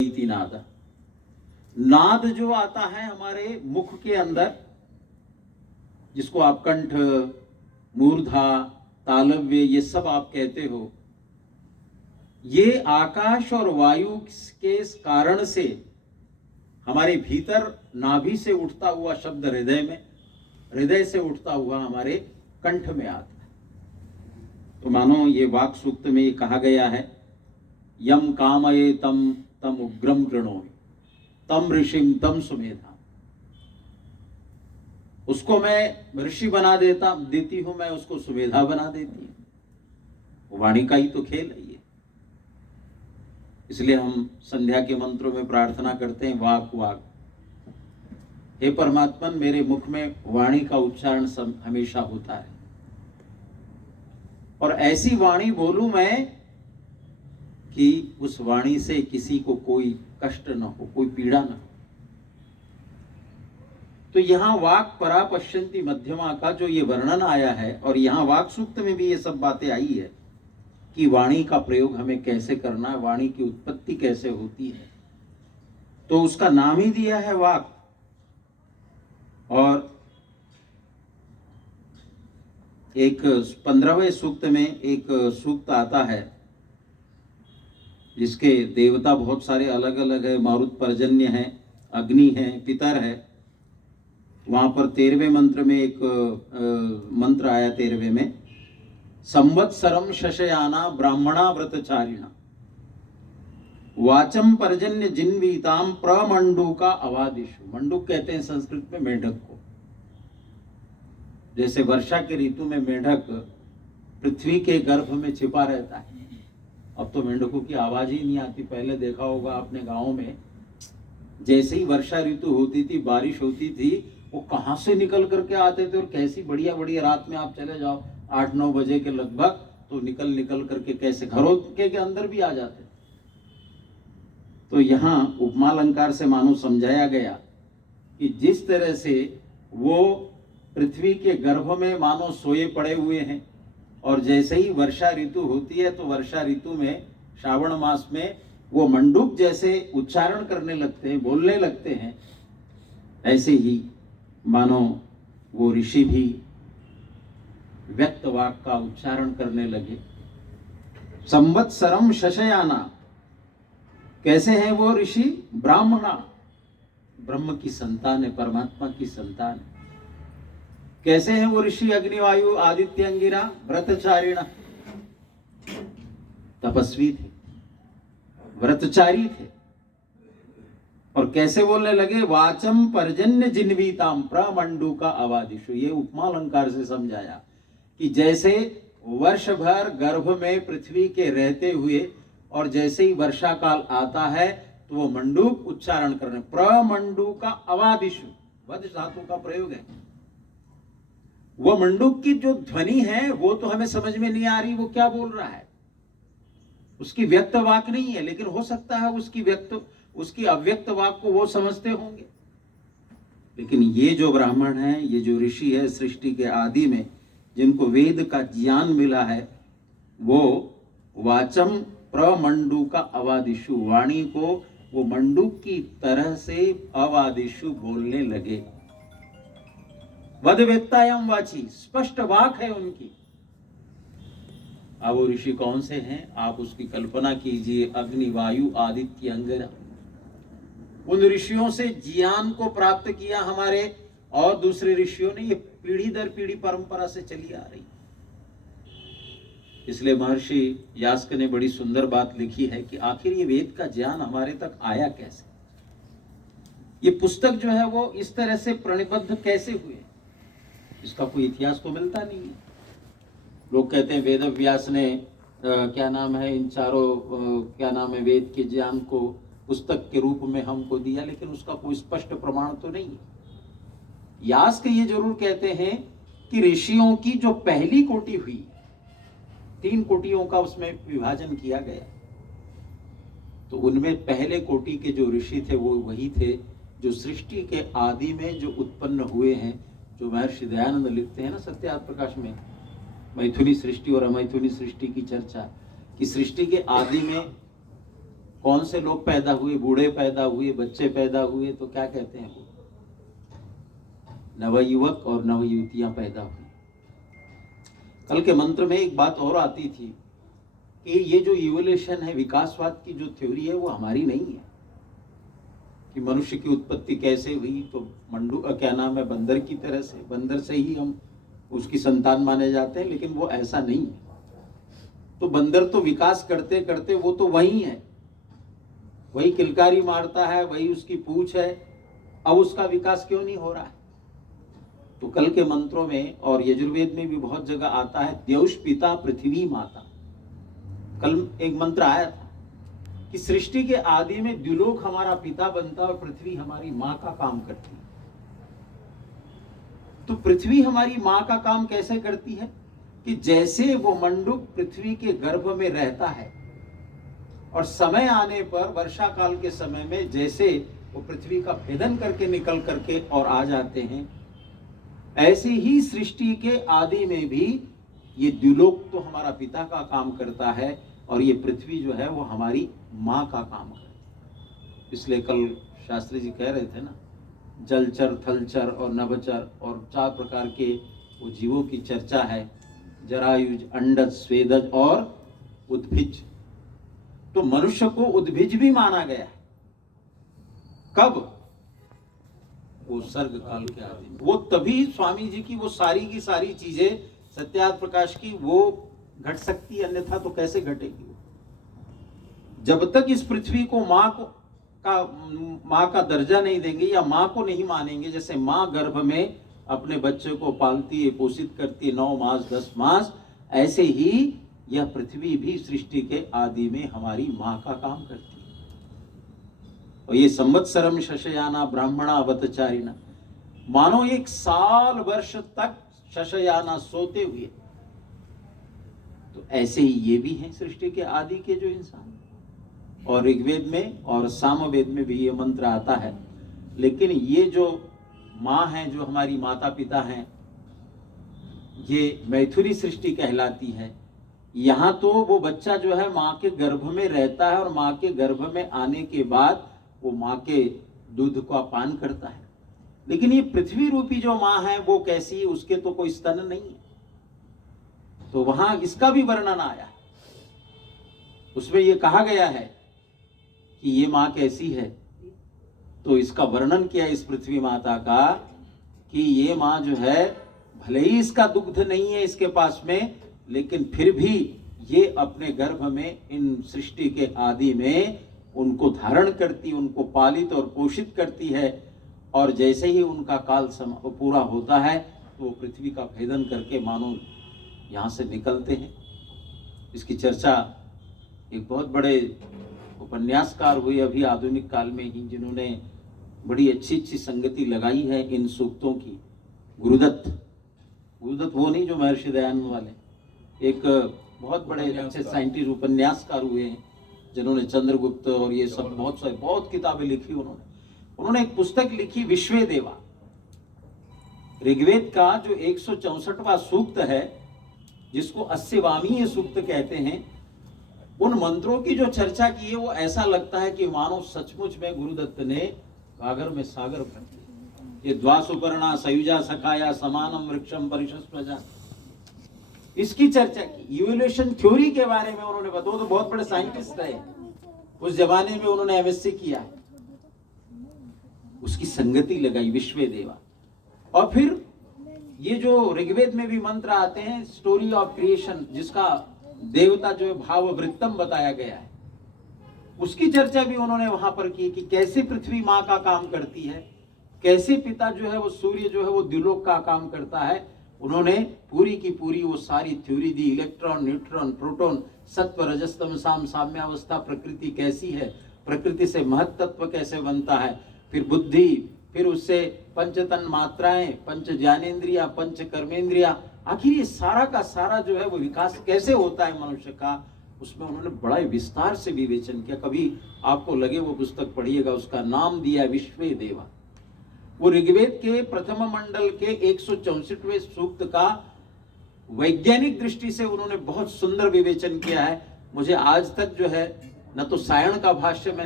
इति नाद। नाद जो आता है हमारे मुख के अंदर, जिसको आप कंठ, मूर्धा, तालव्य ये सब आप कहते हो, ये आकाश और वायु के कारण से हमारे भीतर नाभि से उठता हुआ शब्द हृदय में, हृदय से उठता हुआ हमारे कंठ में आता है। तो मानो ये वाक सूक्त में ये कहा गया है, यम कामये तम तम उग्रम गृणोमि तम ऋषिम तम सुमेधा। उसको मैं ऋषि बना देती हूं, मैं उसको सुमेधा बना देती हूं। वाणी का ही तो खेल है ये। इसलिए हम संध्या के मंत्रों में प्रार्थना करते हैं, वाक वाक, हे परमात्मन मेरे मुख में वाणी का उच्चारण हमेशा होता है, और ऐसी वाणी बोलूं मैं कि उस वाणी से किसी को कोई कष्ट न हो, कोई पीड़ा न हो। तो यहां वाक परा पश्यन्ति मध्यमा का जो ये वर्णन आया है, और यहां वाक सूक्त में भी ये सब बातें आई है कि वाणी का प्रयोग हमें कैसे करना है, वाणी की उत्पत्ति कैसे होती है, तो उसका नाम ही दिया है वाक। और एक 15वें सूक्त में एक सूक्त आता है जिसके देवता बहुत सारे अलग अलग है, मारुत पर्जन्य है, अग्नि है, पितर है। वहां पर 13वें मंत्र में एक मंत्र आया, 13वें में, संवत्सरम शशयाना ब्राह्मणा व्रतचारिणा वाचम पर्जन्य जिन्वीताम प्रमंडूका अवादिशु। मंडूक कहते हैं संस्कृत में मेढक को। जैसे वर्षा के ऋतु में मेढक पृथ्वी के गर्भ में छिपा रहता है। अब तो मेंढकों की आवाज ही नहीं आती। पहले देखा होगा आपने गांव में, जैसे ही वर्षा ऋतु होती थी, बारिश होती थी, वो कहां से निकल करके आते थे, और कैसी बढ़िया बढ़िया, रात में आप चले जाओ 8-9 बजे के लगभग, तो निकल करके कैसे घरों के अंदर भी आ जाते। तो यहाँ उपमा अलंकार से मानो समझाया गया कि जिस तरह से वो पृथ्वी के गर्भ में मानो सोए पड़े हुए हैं, और जैसे ही वर्षा ऋतु होती है तो वर्षा ऋतु में श्रावण मास में वो मंडूक जैसे उच्चारण करने लगते हैं, बोलने लगते हैं, ऐसे ही मानो वो ऋषि भी व्यक्त वाक का उच्चारण करने लगे। संवत्सरम शशयाना, कैसे हैं वो ऋषि? ब्राह्मणा, ब्रह्म की संतान है, परमात्मा की संतान है। कैसे हैं वो ऋषि? अग्निवायु आदित्य अंगिरा व्रतचारिण, तपस्वी थे, व्रतचारी थे। और कैसे बोलने लगे? वाचम पर्जन्य जिन्वीताम प्रमंडूका अवादिशु। ये उपमा अलंकार से समझाया कि जैसे वर्ष भर गर्भ में पृथ्वी के रहते हुए, और जैसे ही वर्षा काल आता है तो वो मंडूक उच्चारण करने, प्रमंडूका अवादिशु, वध धातु का प्रयोग है। वो मंडूक की जो ध्वनि है वो तो हमें समझ में नहीं आ रही, वो क्या बोल रहा है, उसकी व्यक्त वाक नहीं है, लेकिन हो सकता है उसकी अव्यक्त वाक को वो समझते होंगे। लेकिन ये जो ब्राह्मण है, ये जो ऋषि है, सृष्टि के आदि में जिनको वेद का ज्ञान मिला है, वो वाचम प्रमंडूका अवादिशु, वाणी को वो मंडूक की तरह से अवादिशु बोलने लगे। वदवेत्तायम वाची, स्पष्ट वाक है उनकी। अब वो ऋषि कौन से हैं? आप उसकी कल्पना कीजिए, अग्नि, वायु, आदित्य, अंगिरा। उन ऋषियों से ज्ञान को प्राप्त किया हमारे और दूसरे ऋषियों ने। ये पीढ़ी दर पीढ़ी परंपरा से चली आ रही। इसलिए महर्षि यास्क ने बड़ी सुंदर बात लिखी है कि आखिर ये वेद का ज्ञान हमारे तक आया कैसे, ये पुस्तक जो है वो इस तरह से प्रणिबद्ध कैसे हुए, इसका कोई इतिहास तो मिलता नहीं है। लोग कहते हैं वेद व्यास ने क्या नाम है, इन चारों क्या नाम है, वेद के ज्ञान को पुस्तक के रूप में हमको दिया, लेकिन उसका कोई स्पष्ट प्रमाण तो नहीं है। यास्क ये जरूर कहते हैं कि ऋषियों की जो पहली कोटि हुई, 3 कोटियों का उसमें विभाजन किया गया, तो उनमें पहले कोटि के जो ऋषि थे वो वही थे जो सृष्टि के आदि में जो उत्पन्न हुए हैं। जो महर्षि दयानंद लिखते हैं ना सत्यार्थ प्रकाश में, मैथुनी सृष्टि और अमैथुनी सृष्टि की चर्चा, कि सृष्टि के आदि में कौन से लोग पैदा हुए, बूढ़े पैदा हुए, बच्चे पैदा हुए, तो क्या कहते हैं वो, नवयुवक और नवयुवतियां पैदा हुई। कल के मंत्र में एक बात और आती थी कि ये जो इवोल्यूशन है, विकासवाद की जो थ्योरी है, वो हमारी नहीं है कि मनुष्य की उत्पत्ति कैसे हुई, तो क्या नाम है, बंदर की तरह से, बंदर से ही हम उसकी संतान माने जाते हैं, लेकिन वो ऐसा नहीं है। तो बंदर तो विकास करते करते वो तो वही है, वही किलकारी मारता है, वही उसकी पूंछ है, अब उसका विकास क्यों नहीं हो रहा है? तो कल के मंत्रों में और यजुर्वेद में भी बहुत जगह आता है, द्यौष पिता पृथ्वी माता। कल एक मंत्र आया था कि सृष्टि के आदि में द्युलोक हमारा पिता बनता और पृथ्वी हमारी मां का काम करती है। तो पृथ्वी हमारी मां का काम कैसे करती है कि जैसे वो मंडूक पृथ्वी के गर्भ में रहता है और समय आने पर वर्षा काल के समय में जैसे वो पृथ्वी का भेदन करके निकल करके और आ जाते हैं, ऐसे ही सृष्टि के आदि में भी ये द्युलोक तो हमारा पिता का काम करता है और ये पृथ्वी जो है वो हमारी माँ का काम करती है। इसलिए कल शास्त्री जी कह रहे थे ना, जलचर, थलचर और नभचर और 4 प्रकार के वो जीवों की चर्चा है, जरायुज, अंडज, स्वेदज और उद्भिज। तो मनुष्य को उद्भिज भी माना गया है। कब? वो सर्ग काल के आदि में। वो तभी स्वामी जी की वो सारी की सारी चीजें सत्यार्थ प्रकाश की वो घट सकती है, अन्यथा तो कैसे घटेगी? जब तक इस पृथ्वी को माँ का दर्जा नहीं देंगे या माँ को नहीं मानेंगे, जैसे माँ गर्भ में अपने बच्चे को पालती है, पोषित करती है 9 मास 10 मास, ऐसे ही यह पृथ्वी भी सृष्टि के आदि में हमारी माँ का काम करती है। और ये संवत्सरम शशयाना ब्राह्मणा वतचारिणा, मानो 1 साल वर्ष तक शशयाना सोते हुए, तो ऐसे ही ये भी हैं सृष्टि के आदि के जो इंसान। और ऋग्वेद में और सामवेद में भी ये मंत्र आता है। लेकिन ये जो माँ है, जो हमारी माता पिता हैं, ये मैथुनी सृष्टि कहलाती है। यहाँ तो वो बच्चा जो है माँ के गर्भ में रहता है और माँ के गर्भ में आने के बाद वो माँ के दूध का पान करता है। लेकिन ये पृथ्वी रूपी जो माँ है वो कैसी है, उसके तो कोई स्तन नहीं है। तो वहां इसका भी वर्णन आया है, उसमें ये कहा गया है कि ये माँ कैसी है। तो इसका वर्णन किया इस पृथ्वी माता का कि ये माँ जो है, भले ही इसका दुग्ध नहीं है इसके पास में, लेकिन फिर भी ये अपने गर्भ में इन सृष्टि के आदि में उनको धारण करती, उनको पालित और पोषित करती है। और जैसे ही उनका काल पूरा होता है तो वो पृथ्वी का भेदन करके मानो यहाँ से निकलते हैं। इसकी चर्चा एक बहुत बड़े उपन्यासकार हुए अभी आधुनिक काल में ही, जिन्होंने बड़ी अच्छी अच्छी संगति लगाई है इन सूक्तों की। गुरुदत्त वो नहीं जो महर्षि दयानंद वाले, एक बहुत बड़े अच्छे साइंटिस्ट उपन्यासकार हुए हैं, जिन्होंने चंद्रगुप्त और ये सब बहुत किताबें लिखी। उन्होंने एक पुस्तक लिखी, विश्वे देवा। ऋग्वेद का जो 164वां सूक्त है, जिसको 80वां सूक्त कहते हैं, उन मंत्रों की जो चर्चा की है वो ऐसा लगता है कि मानो सचमुच में गुरुदत्त ने गागर में सागर भर दिया। ये द्वासुपर्णा सयुजा सखाया समानम वृक्षम परिशस्वजा, इसकी चर्चा की। इवोल्यूशन थ्योरी के बारे में उन्होंने बताया। तो बहुत बड़े साइंटिस्ट रहे उस जमाने में, उन्होंने एमएससी किया। उसकी संगति लगाई विश्वे देवा। और फिर ये जो ऋग्वेद में भी मंत्र आते हैं, स्टोरी ऑफ क्रिएशन, जिसका देवता जो है भाव वृत्तम बताया गया है, उसकी चर्चा भी उन्होंने वहां पर की कि कैसे पृथ्वी माँ का काम करती है, कैसे पिता जो है वो सूर्य जो है वो द्युलोक का काम करता है। उन्होंने पूरी की पूरी वो सारी थ्योरी दी, इलेक्ट्रॉन, न्यूट्रॉन, प्रोटॉन, सत्व, रजस्तम, साम्यावस्था, प्रकृति कैसी है, प्रकृति से महत्त्व कैसे बनता है, फिर बुद्धि, फिर उससे पंचतन मात्राएं, पंच ज्ञानेन्द्रिया, पंच कर्मेंद्रिया, आखिर ये सारा का सारा जो है वो विकास कैसे होता है मनुष्य का, उसमें उन्होंने बड़ा विस्तार से विवेचन किया। कभी आपको लगे वो पुस्तक पढ़िएगा, उसका नाम दिया विश्वे देवा। वो ऋग्वेद के प्रथम मंडल के 164वें सूक्त का वैज्ञानिक दृष्टि से उन्होंने बहुत सुंदर विवेचन किया है। मुझे आज तक जो है न तो सायण का भाष्य में